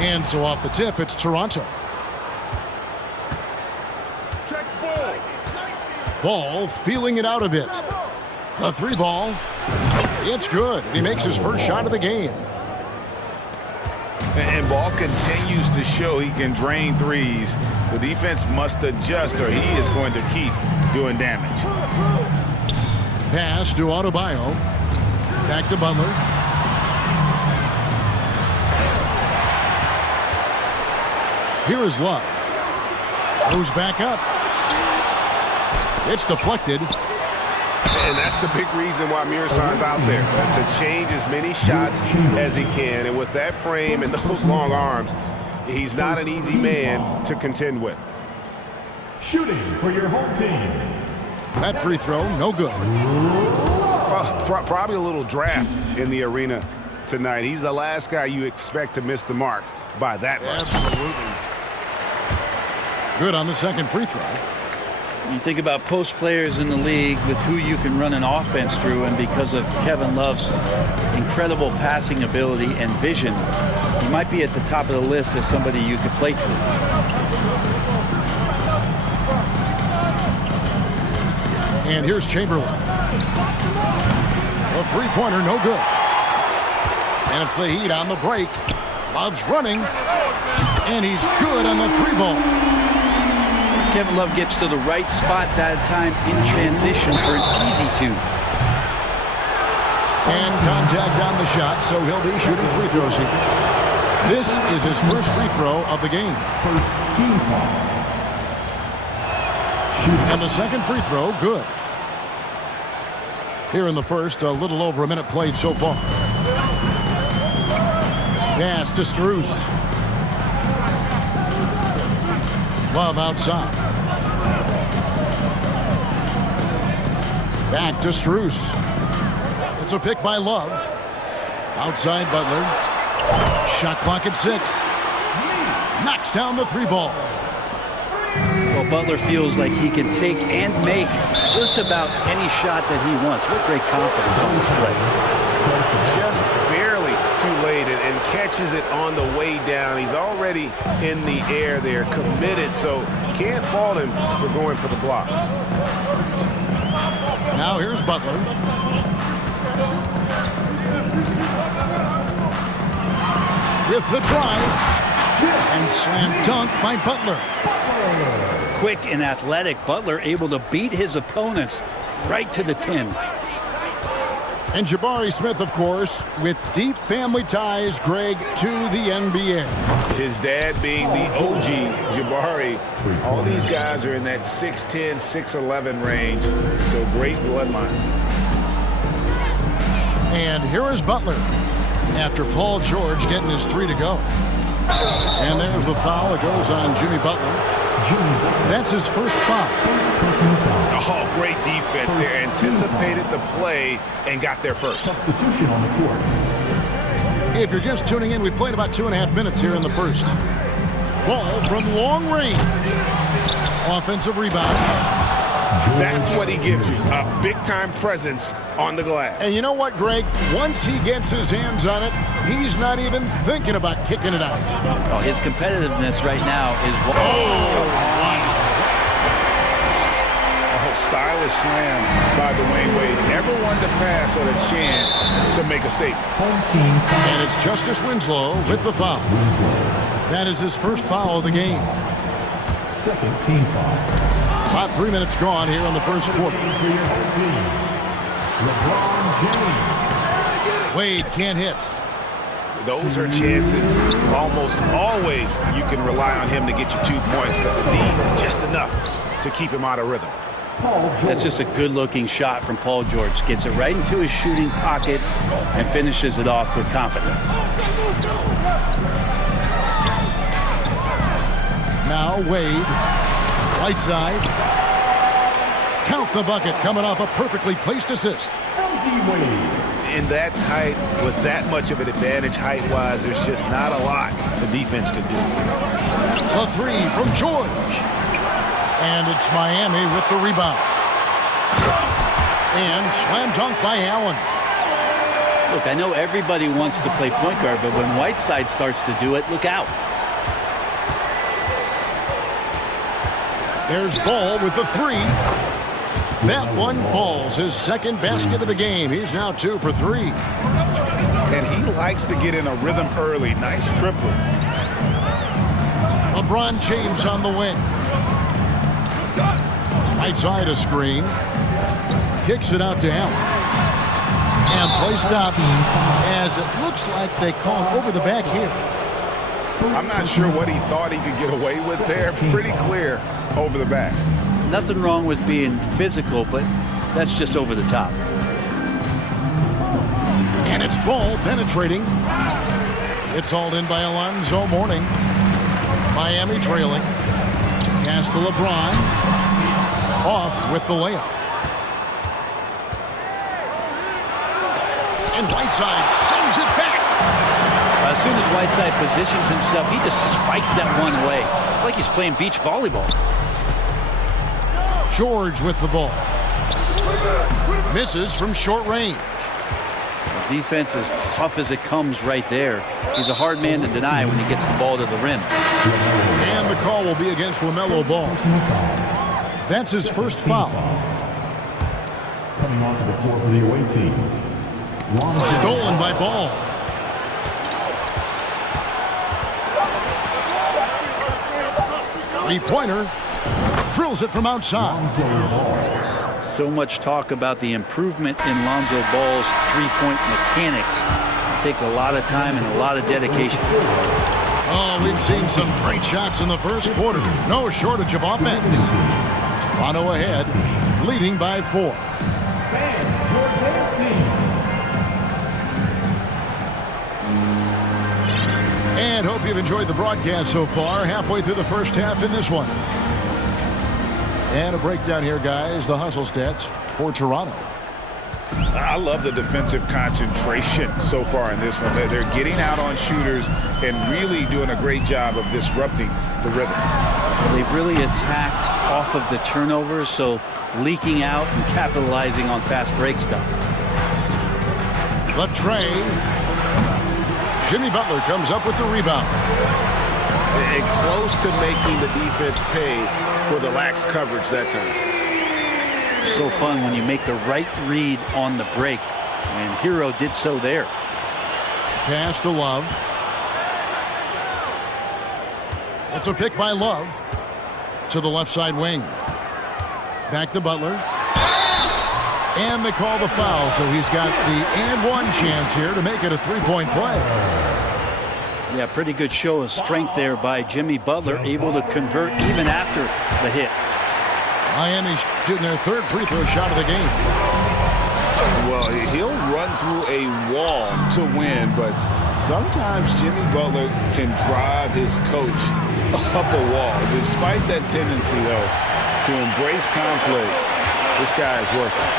And so off the tip, it's Toronto. Ball feeling it out a bit. A three ball. It's good. He makes his first shot of the game. And Ball continues to show he can drain threes. The defense must adjust or he is going to keep doing damage. Pass to Adebayo. Back to Butler. Here is Love. Goes back up. It's deflected. And that's the big reason why Murason's out there, to change as many shots as he can. And with that frame and those long arms, he's not an easy man to contend with. Shooting for your home team. That free throw, no good. Probably a little draft in the arena tonight. He's the last guy you expect to miss the mark by that much. Absolutely. Good on the second free throw. You think about post players in the league with who you can run an offense through, and because of Kevin Love's incredible passing ability and vision, he might be at the top of the list as somebody you could play through. And here's Chamberlain. A three-pointer, no good. And it's the Heat on the break. Love's running, and he's good on the three ball. Kevin Love gets to the right spot that time in transition for an easy two. And contact on the shot, so he'll be shooting free throws here. This is his first free throw of the game. First team foul. And the second free throw, good. Here in the first, a little over a minute played so far. Pass to Strus. Love outside. Back to Strus. It's a pick by Love. Outside Butler. Shot clock at 6. Knocks down the three ball. Well, Butler feels like he can take and make just about any shot that he wants. What great confidence on this play. Just barely too late and catches it on the way down. He's already in the air there, committed, so can't fault him for going for the block. Now here's Butler. With the drive. And slam dunk by Butler. Quick and athletic, Butler able to beat his opponents right to the 10. And Jabari Smith, of course, with deep family ties, Greg, to the NBA. His dad being the OG Jabari. All these guys are in that 6'10", 6'11" range, so great bloodline. And here is Butler after Paul George getting his 3 to go. And there's the foul. It goes on Jimmy Butler. That's his first foul. Oh, great defense there. Anticipated the play and got there first. Substitution on the court. If you're just tuning in, we played about 2.5 minutes here in the first. Ball from long range. Offensive rebound. That's what he gives you, a big-time presence on the glass. And you know what, Greg? Once he gets his hands on it, he's not even thinking about kicking it out. Oh, his competitiveness right now is... Stylish slam by Dwayne Wade. Never wanted to pass or a chance to make a statement. Home team. And it's Justice Winslow with the foul. That is his first foul of the game. Second team foul. About 3 minutes gone here in the first quarter. LeBron James. Wade can't hit. Those are chances. Almost always you can rely on him to get you 2 points, but the D just enough to keep him out of rhythm. That's just a good-looking shot from Paul George. Gets it right into his shooting pocket and finishes it off with confidence. Now Wade. Right side. Count the bucket coming off a perfectly placed assist. From D-Wade. In that tight, with that much of an advantage height-wise, there's just not a lot the defense can do. A 3 from George. And it's Miami with the rebound. And slam dunk by Allen. Look, I know everybody wants to play point guard, but when Whiteside starts to do it, look out. There's Ball with the three. That one falls. His second basket of the game. He's now 2 for 3. And he likes to get in a rhythm early. Nice triple. LeBron James on the wing. Right side a screen. Kicks it out to Allen. And play stops as it looks like they call him over the back here. I'm not sure what he thought he could get away with there. Pretty clear over the back. Nothing wrong with being physical, but that's just over the top. And it's Ball penetrating. It's hauled in by Alonzo Mourning. Miami trailing. Pass to LeBron. Off with the layup. And Whiteside sends it back. As soon as Whiteside positions himself, he just spikes that one away. It's like he's playing beach volleyball. George with the ball. Misses from short range. The defense is tough as it comes right there. He's a hard man to deny when he gets the ball to the rim. And the call will be against LaMelo Ball. That's his first foul. Coming onto the floor for the away team. Stolen by Ball. Three-pointer. Drills it from outside. So much talk about the improvement in Lonzo Ball's three-point mechanics. It takes a lot of time and a lot of dedication. Oh, we've seen some great shots in the first quarter. No shortage of offense. Toronto ahead, leading by 4. And hope you've enjoyed the broadcast so far. Halfway through the first half in this one. And a breakdown here, guys. The hustle stats for Toronto. I love the defensive concentration so far in this one. They're getting out on shooters and really doing a great job of disrupting the rhythm. They've really attacked off of the turnovers, so leaking out and capitalizing on fast break stuff. The tray. Jimmy Butler comes up with the rebound. And close to making the defense pay for the lax coverage that time. So fun when you make the right read on the break, and Hero did so there. Pass to Love. It's a pick by Love to the left side wing. Back to Butler. And they call the foul, so he's got the and one chance here to make it a three-point play. Yeah, pretty good show of strength there by Jimmy Butler, able to convert even after the hit. Miami shooting their third free throw shot of the game. Well, he'll run through a wall to win, but sometimes Jimmy Butler can drive his coach up a wall. Despite that tendency, though, to embrace conflict, this guy is working.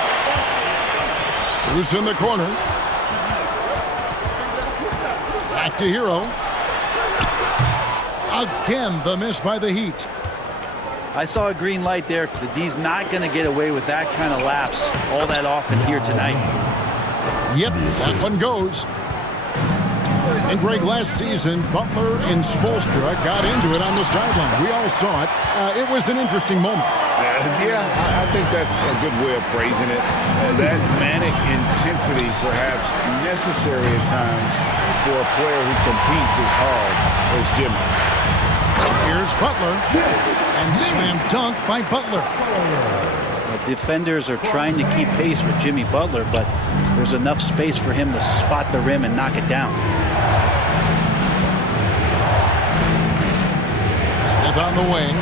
Who's in the corner? Back to Hero. Again, the miss by the Heat. I saw a green light there. The D's not going to get away with that kind of lapse all that often here tonight. Yep, that one goes. And Greg, last season, Butler and Spoelstra got into it on the sideline. We all saw it. It was an interesting moment. Yeah, I think that's a good way of phrasing it. That manic intensity perhaps necessary at times for a player who competes as hard as Jimmy. Here's Butler. And slam dunk by Butler. The defenders are trying to keep pace with Jimmy Butler, but there's enough space for him to spot the rim and knock it down. Smith on the wing.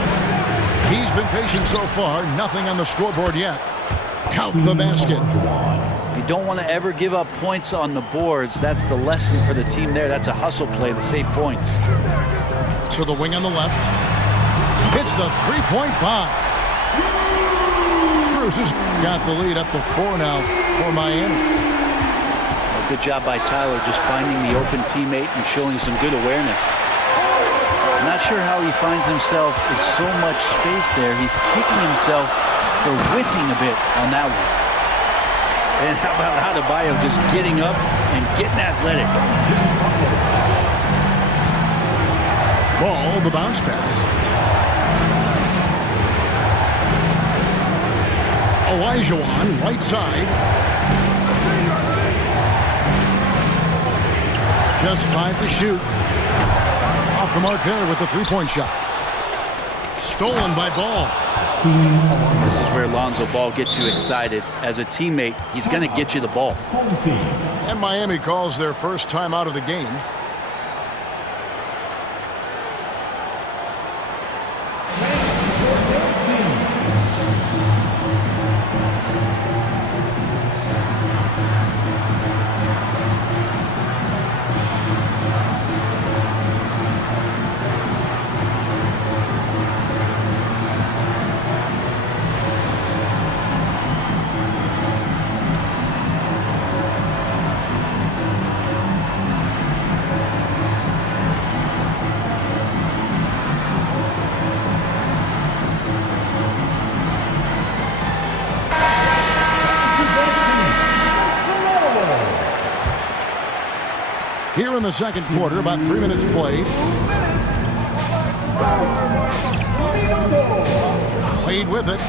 He's been patient so far. Nothing on the scoreboard yet. Count the basket. You don't want to ever give up points on the boards. That's the lesson for the team there. That's a hustle play to save points. To the wing on the left. Hits the three-point bomb. Strus has got the lead up to 4 now for Miami. Well, good job by Tyler just finding the open teammate and showing some good awareness. I'm not sure how he finds himself in so much space there. He's kicking himself for whiffing a bit on that one. And how about Adebayo just getting up and getting athletic? Ball, the bounce pass. Olajuwon, right side. Just 5 to shoot. Off the mark there with the three-point shot. Stolen by Ball. This is where Lonzo Ball gets you excited. As a teammate, he's going to get you the ball. And Miami calls their first time out of the game. Here in the second quarter, about 3 minutes played. Wade with it.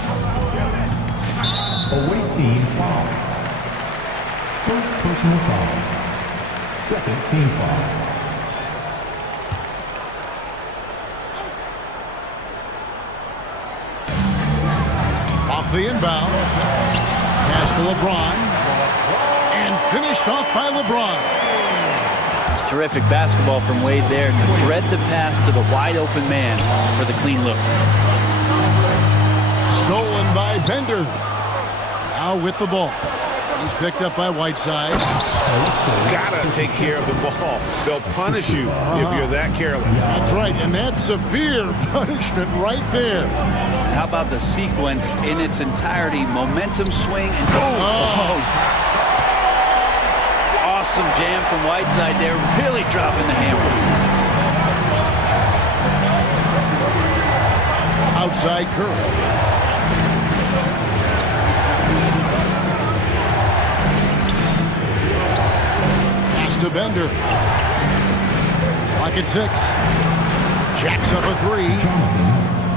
Away team foul. First personal foul. Second team foul. Off the inbound. Pass to LeBron. And finished off by LeBron. Terrific basketball from Wade there to thread the pass to the wide-open man for the clean look. Stolen by Bender. Now with the ball. He's picked up by Whiteside. Gotta take care of the ball. They'll punish you if you're that careless. That's right, and that's severe punishment right there. How about the sequence in its entirety? Momentum swing and oh. Awesome jam from Whiteside there, really dropping the hammer. Outside Curry. Pass to Bender. Pocket 6. Jacks up a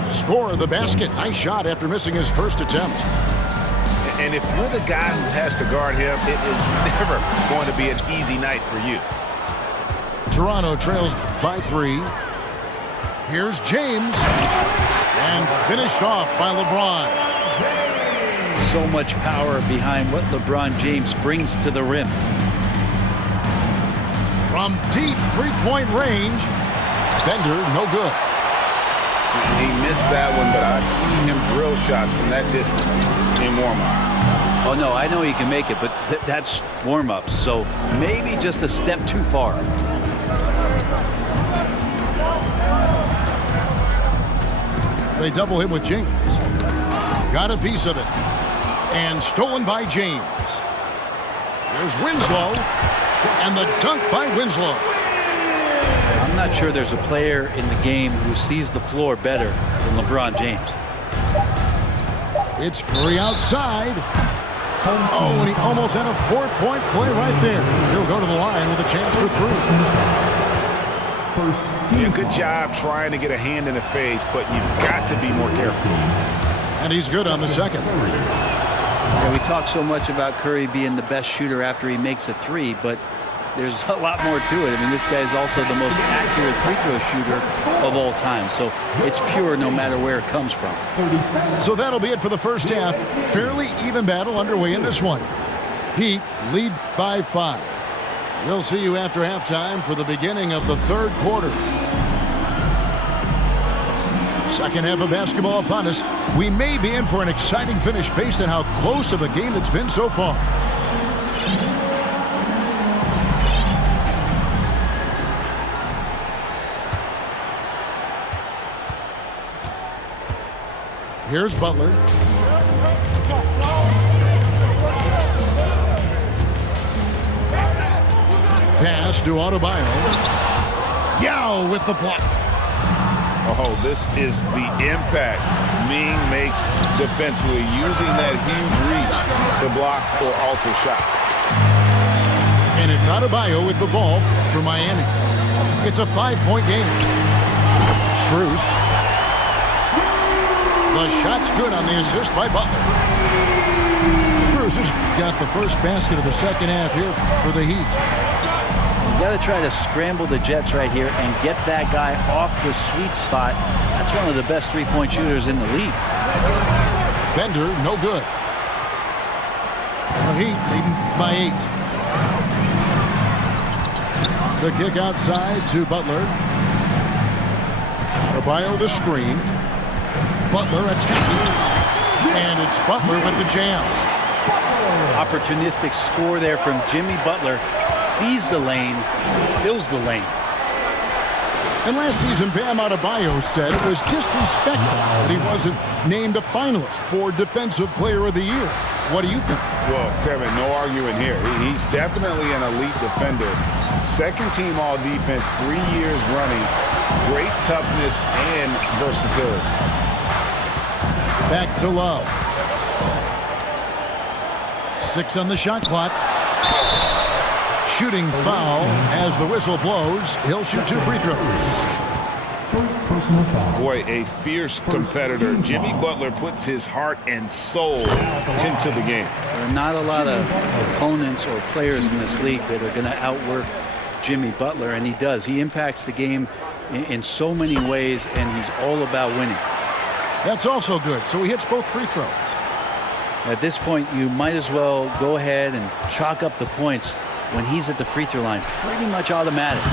3. Score the basket. Nice shot after missing his first attempt. And if you're the guy who has to guard him, it is never going to be an easy night for you. Toronto trails by 3. Here's James. And finished off by LeBron. So much power behind what LeBron James brings to the rim. From deep three-point range, Bender, no good. He missed that one, but I've seen him drill shots from that distance in warm-up. Oh, no, I know he can make it, but that's warm-ups, so maybe just a step too far. They double him with James. Got a piece of it. And stolen by James. There's Winslow. And the dunk by Winslow. I'm not sure there's a player in the game who sees the floor better than LeBron James. It's Curry outside. Oh, and he almost had a 4-point play right there. He'll go to the line with a chance for 3. Yeah, good job trying to get a hand in the face, but you've got to be more careful. And he's good on the second. Yeah, we talk so much about Curry being the best shooter after he makes a 3, but there's a lot more to it. I mean, this guy is also the most accurate free throw shooter of all time. So it's pure no matter where it comes from. So that'll be it for the first half. Fairly even battle underway in this one. Heat lead by 5. We'll see you after halftime for the beginning of the third quarter. Second half of basketball upon us. We may be in for an exciting finish based on how close of a game it's been so far. Here's Butler. Pass to Adebayo. Yao with the block. Oh, this is the impact Ming makes defensively, using that huge reach to block or alter shots. And it's Adebayo with the ball for Miami. It's a 5-point game. Strus. The shot's good on the assist by Butler. Strus has got the first basket of the second half here for the Heat. You got to try to scramble the Jets right here and get that guy off the sweet spot. That's one of the best three-point shooters in the league. Bender, no good. The Heat leading by 8. The kick outside to Butler. Adebayo the screen. Butler attacking. And it's Butler with the jam. Opportunistic score there from Jimmy Butler. Sees the lane, fills the lane. And last season, Bam Adebayo said it was disrespectful that he wasn't named a finalist for Defensive Player of the Year. What do you think? Well, Kevin, no arguing here. He's definitely an elite defender. Second team all defense, 3 years running. Great toughness and versatility. Back to Love. 6 on the shot clock. Shooting foul as the whistle blows. He'll shoot 2 free throws. First personal foul. Boy, a fierce competitor. Jimmy Butler puts his heart and soul into the game. There are not a lot of opponents or players in this league that are going to outwork Jimmy Butler, and he does. He impacts the game in so many ways, and he's all about winning. That's also good. So he hits both free throws. At this point, you might as well go ahead and chalk up the points when he's at the free throw line. Pretty much automatic.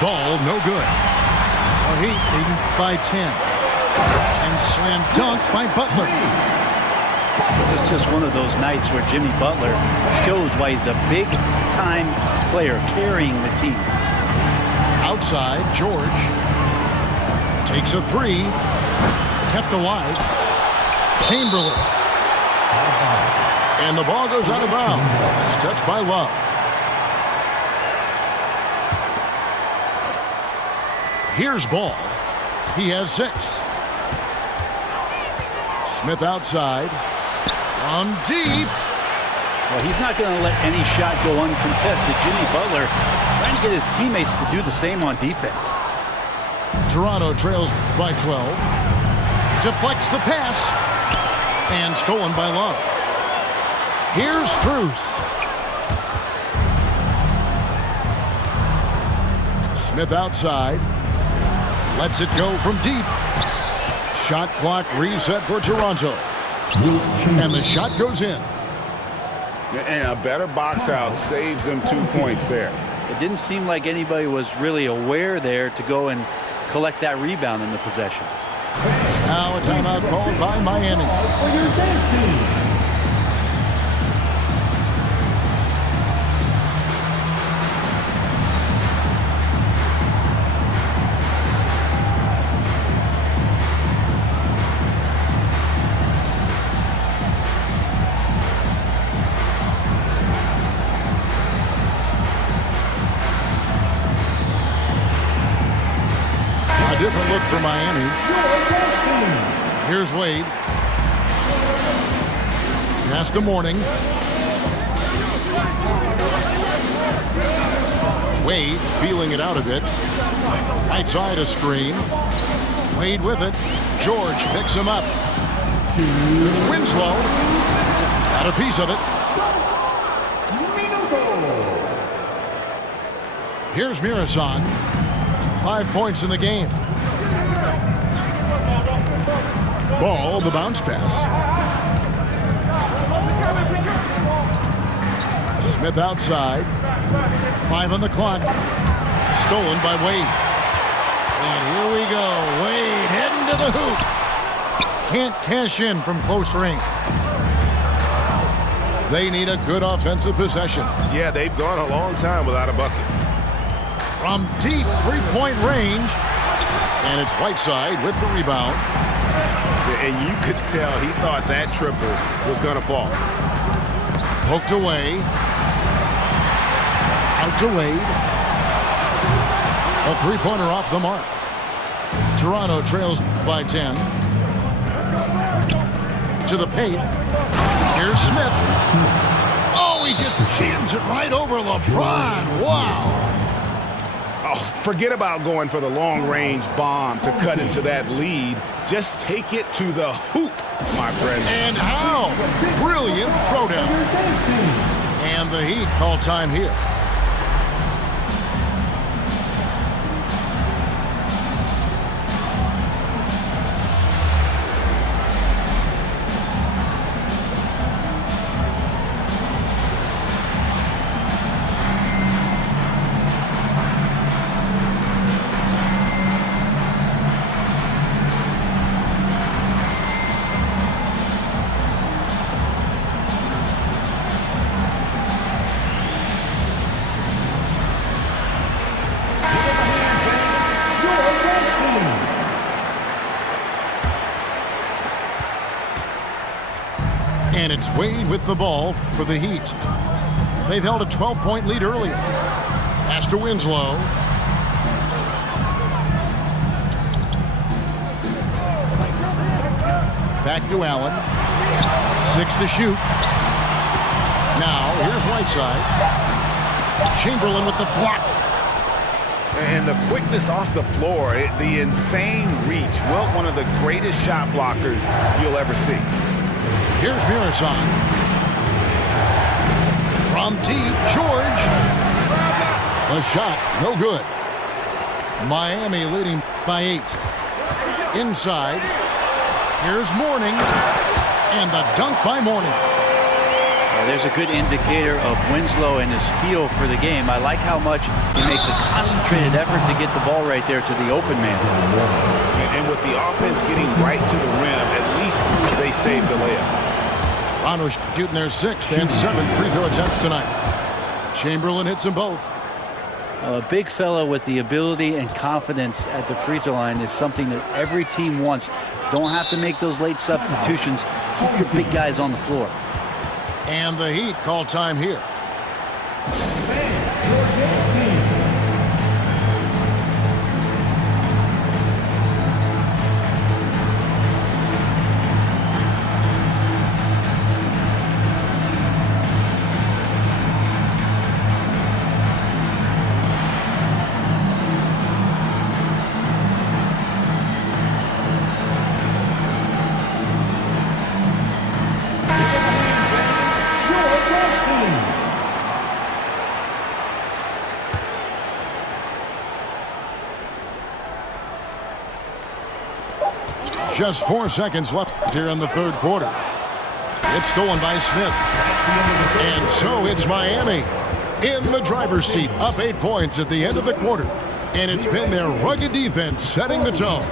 Ball, no good. The Heat leading by 10. And slam dunk by Butler. This is just one of those nights where Jimmy Butler shows why he's a big-time player carrying the team. Outside, George takes a 3. Kept alive. Chamberlain. And the ball goes out of bounds. It's touched by Love. Here's Ball. He has 6. Smith outside. From deep. Well, he's not going to let any shot go uncontested. Jimmy Butler trying to get his teammates to do the same on defense. Toronto trails by 12. Deflects the pass. And stolen by Love. Here's Strus. Smith outside. Lets it go from deep. Shot clock reset for Toronto. And the shot goes in. And a better box out saves them 2 points there. It didn't seem like anybody was really aware there to go and collect that rebound in the possession. Now a timeout called by Miami. For your dance team. Different look for Miami. Here's Wade. Pass to Mourning. Wade feeling it out a bit. Right side a screen. Wade with it. George picks him up. It's Winslow. Got a piece of it. Here's Mirasan. 5 points in the game. Ball, the bounce pass. Smith outside. 5 on the clock. Stolen by Wade. And here we go. Wade heading to the hoop. Can't cash in from close range. They need a good offensive possession. Yeah, they've gone a long time without a bucket. From deep three-point range. And it's Whiteside with the rebound. And you could tell he thought that triple was going to fall. Poked away. Out to Wade. A three-pointer off the mark. Toronto trails by 10. To the paint. Here's Smith. Oh, he just jams it right over LeBron. Wow. Oh, forget about going for the long-range bomb to cut into that lead. Just take it to the hoop, my friend. And how? Brilliant throwdown. And the Heat call time here. And it's Wade with the ball for the Heat. They've held a 12-point lead earlier. Pass to Winslow. Back to Allen. 6 to shoot. Now, here's Whiteside. Chamberlain with the block. And the quickness off the floor, the insane reach. Well, one of the greatest shot blockers you'll ever see. Here's Murison. From deep, George. The shot, no good. Miami leading by 8. Inside. Here's Mourning. And the dunk by Mourning. There's a good indicator of Winslow and his feel for the game. I like how much he makes a concentrated effort to get the ball right there to the open man. And with the offense getting right to the rim, at least they saved the layup. Toronto shooting their 6th and 7th free throw attempts tonight. Chamberlain hits them both. A big fella with the ability and confidence at the free throw line is something that every team wants. Don't have to make those late substitutions. Keep your big guys on the floor. And the Heat call time here. Just 4 seconds left here in the third quarter. It's stolen by Smith. And so it's Miami in the driver's seat, up 8 points at the end of the quarter. And it's been their rugged defense setting the tone.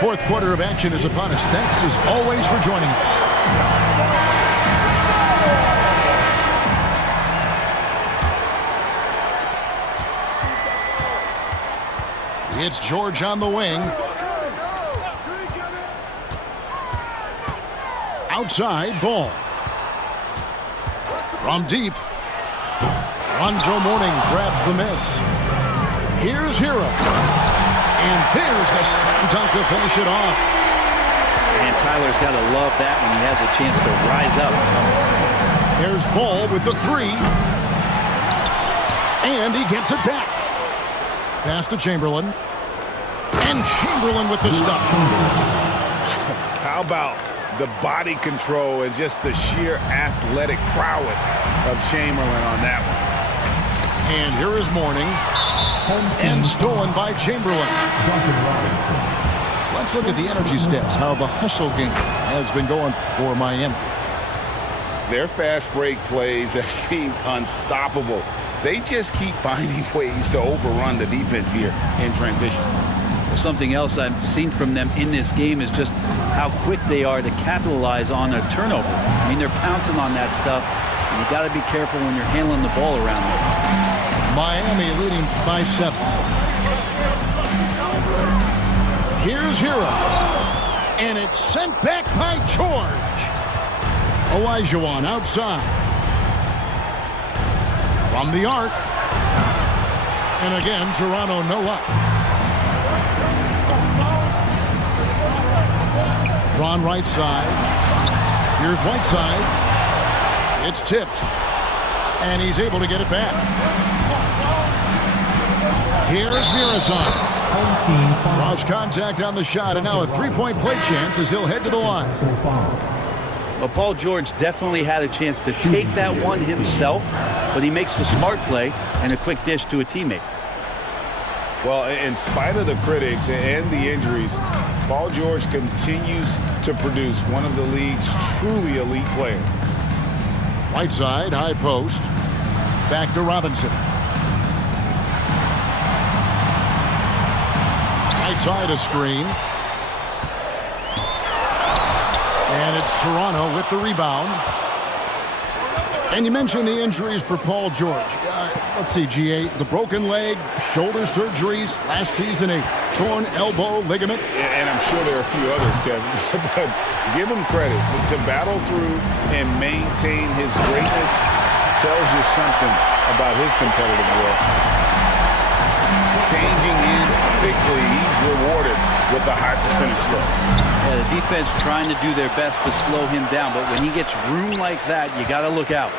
Fourth quarter of action is upon us. Thanks as always for joining us. It's George on the wing. Outside, ball. From deep. Lonzo Mourning grabs the miss. Here's Hero. And there's the slam dunk to finish it off. And Tyler's got to love that when he has a chance to rise up. There's Ball with the 3. And he gets it back. Pass to Chamberlain. And Chamberlain with the stuff. How about the body control and just the sheer athletic prowess of Chamberlain on that one. And here is Mourning. And stolen by Chamberlain. Let's look at the energy stats, how the hustle game has been going for Miami. Their fast break plays have seemed unstoppable. They just keep finding ways to overrun the defense here in transition. Well, something else I've seen from them in this game is just how quick they are to capitalize on a turnover. I mean, they're pouncing on that stuff. And you got to be careful when you're handling the ball around them. Miami leading by 7. Here's Hero. And it's sent back by George. Olajuwon outside. From the arc. And again, Toronto no luck. Ron right side. Here's Whiteside. It's tipped. And he's able to get it back. Here's Murison. Draws contact on the shot, and now a three-point play chance as he'll head to the line. Well, Paul George definitely had a chance to take that one himself, but he makes the smart play and a quick dish to a teammate. Well, in spite of the critics and the injuries, Paul George continues to produce one of the league's truly elite players. Whiteside, high post. Back to Robinson. Right side a screen. And it's Toronto with the rebound. And you mentioned the injuries for Paul George. Let's see, GA, the broken leg, shoulder surgeries, last season a torn elbow ligament. And I'm sure there are a few others, Kevin. But give him credit. To battle through and maintain his greatness tells you something about his competitive work. Changing ends quickly, he's rewarded with a high percentage look. Yeah, the defense trying to do their best to slow him down, but when he gets room like that, you got to look out.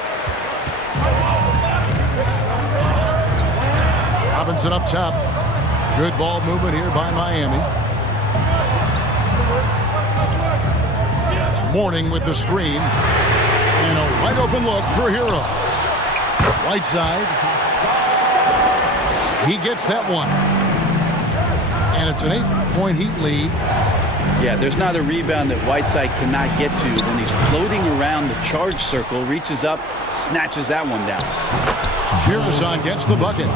Robinson up top. Good ball movement here by Miami. Mourning with the screen. And a wide open look for Hero. Whiteside. He gets that one. And it's an 8-point Heat lead. Yeah, there's not a rebound that Whiteside cannot get to when he's floating around the charge circle, reaches up, snatches that one down. Murison gets the bucket.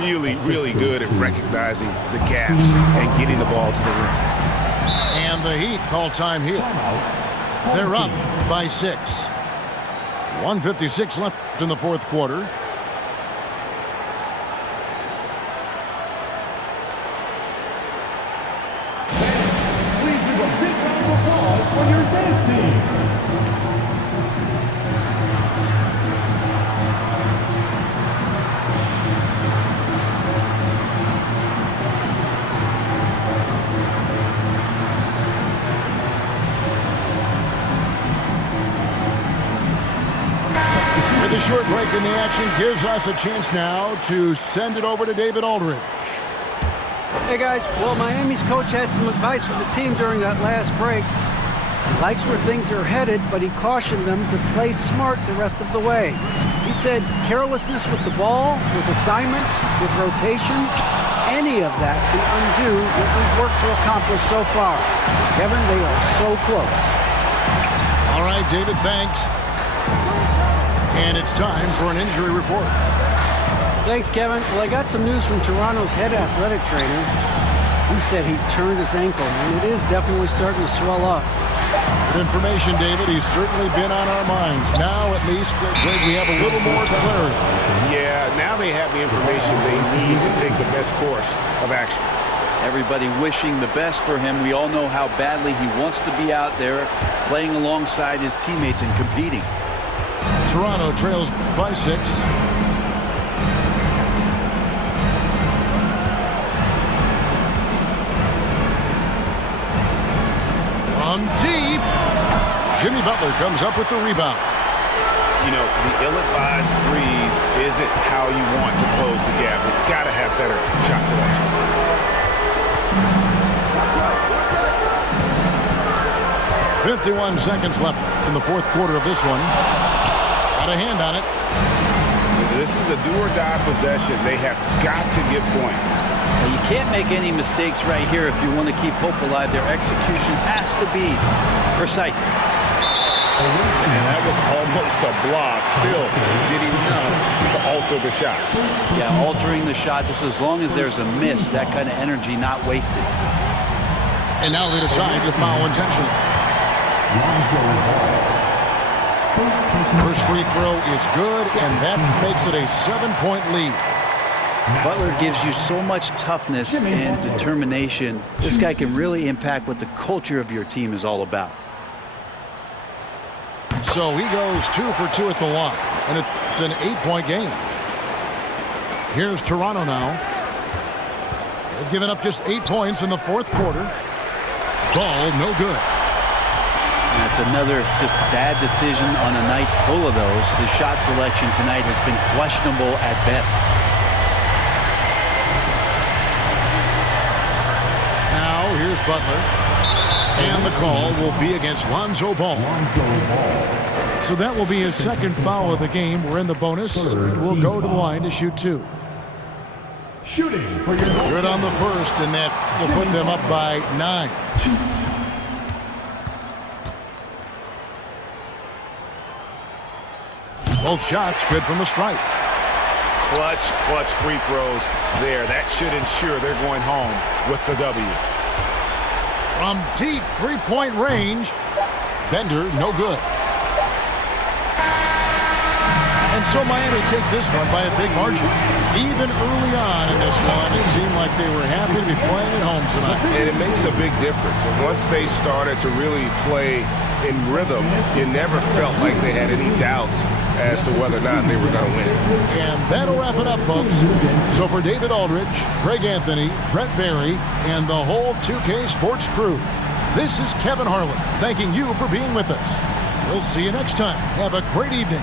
Really, really good at recognizing the gaps and getting the ball to the rim. And the Heat call time here. They're up by 6. 1:56 left in the fourth quarter. Please give a big round of applause for your dance team. The short break in the action gives us a chance now to send it over to David Aldridge. Hey guys, well, Miami's coach had some advice for the team during that last break. He likes where things are headed, but he cautioned them to play smart the rest of the way. He said carelessness with the ball, with assignments, with rotations, any of that can undo what we've worked to accomplish so far. Kevin, they are so close. All right, David, thanks. And it's time for an injury report. Thanks, Kevin. Well, I got some news from Toronto's head athletic trainer. He said he turned his ankle, and it is definitely starting to swell up. Good information, David. He's certainly been on our minds. Now, at least, Greg, we have a little more clarity. Yeah, now they have the information they need to take the best course of action. Everybody wishing the best for him. We all know how badly he wants to be out there playing alongside his teammates and competing. Toronto trails by 6. From deep. Jimmy Butler comes up with the rebound. You know, the ill-advised threes isn't how you want to close the gap. You've got to have better shot selection. 51 seconds left in the fourth quarter of this one. Got a hand on it. This is a do-or-die possession. They have got to get points. Now, you can't make any mistakes right here if you want to keep hope alive. Their execution has to be precise. And that was almost a block. Still, did enough to alter the shot. Yeah, altering the shot just as long as there's a miss, that kind of energy not wasted. And now they decide to foul intentionally. First free throw is good, and that makes it a 7-point lead. Butler gives you so much toughness and determination. This guy can really impact what the culture of your team is all about. So he goes 2 for 2 at the line, and it's an 8-point game. Here's Toronto now. They've given up just 8 points in the fourth quarter. Ball no good. That's another just bad decision on a night full of those. His shot selection tonight has been questionable at best. Now here's Butler. And the call will be against Lonzo Ball. So that will be his second foul of the game. We're in the bonus. We'll go to the line to shoot 2. Shooting for your Good on the first, and that will put them up by 9. Both shots good from the stripe. Clutch free throws there. That should ensure they're going home with the W. From deep three-point range, Bender, no good. And so Miami takes this one by a big margin. Even early on in this one, it seemed like they were happy to be playing at home tonight. And it makes a big difference. And once they started to really play in rhythm, you never felt like they had any doubts as to whether or not they were going to win. And that'll wrap it up, folks. So for David Aldridge, Greg Anthony, Brett Barry, and the whole 2K Sports crew, this is Kevin Harlan thanking you for being with us. We'll see you next time. Have a great evening.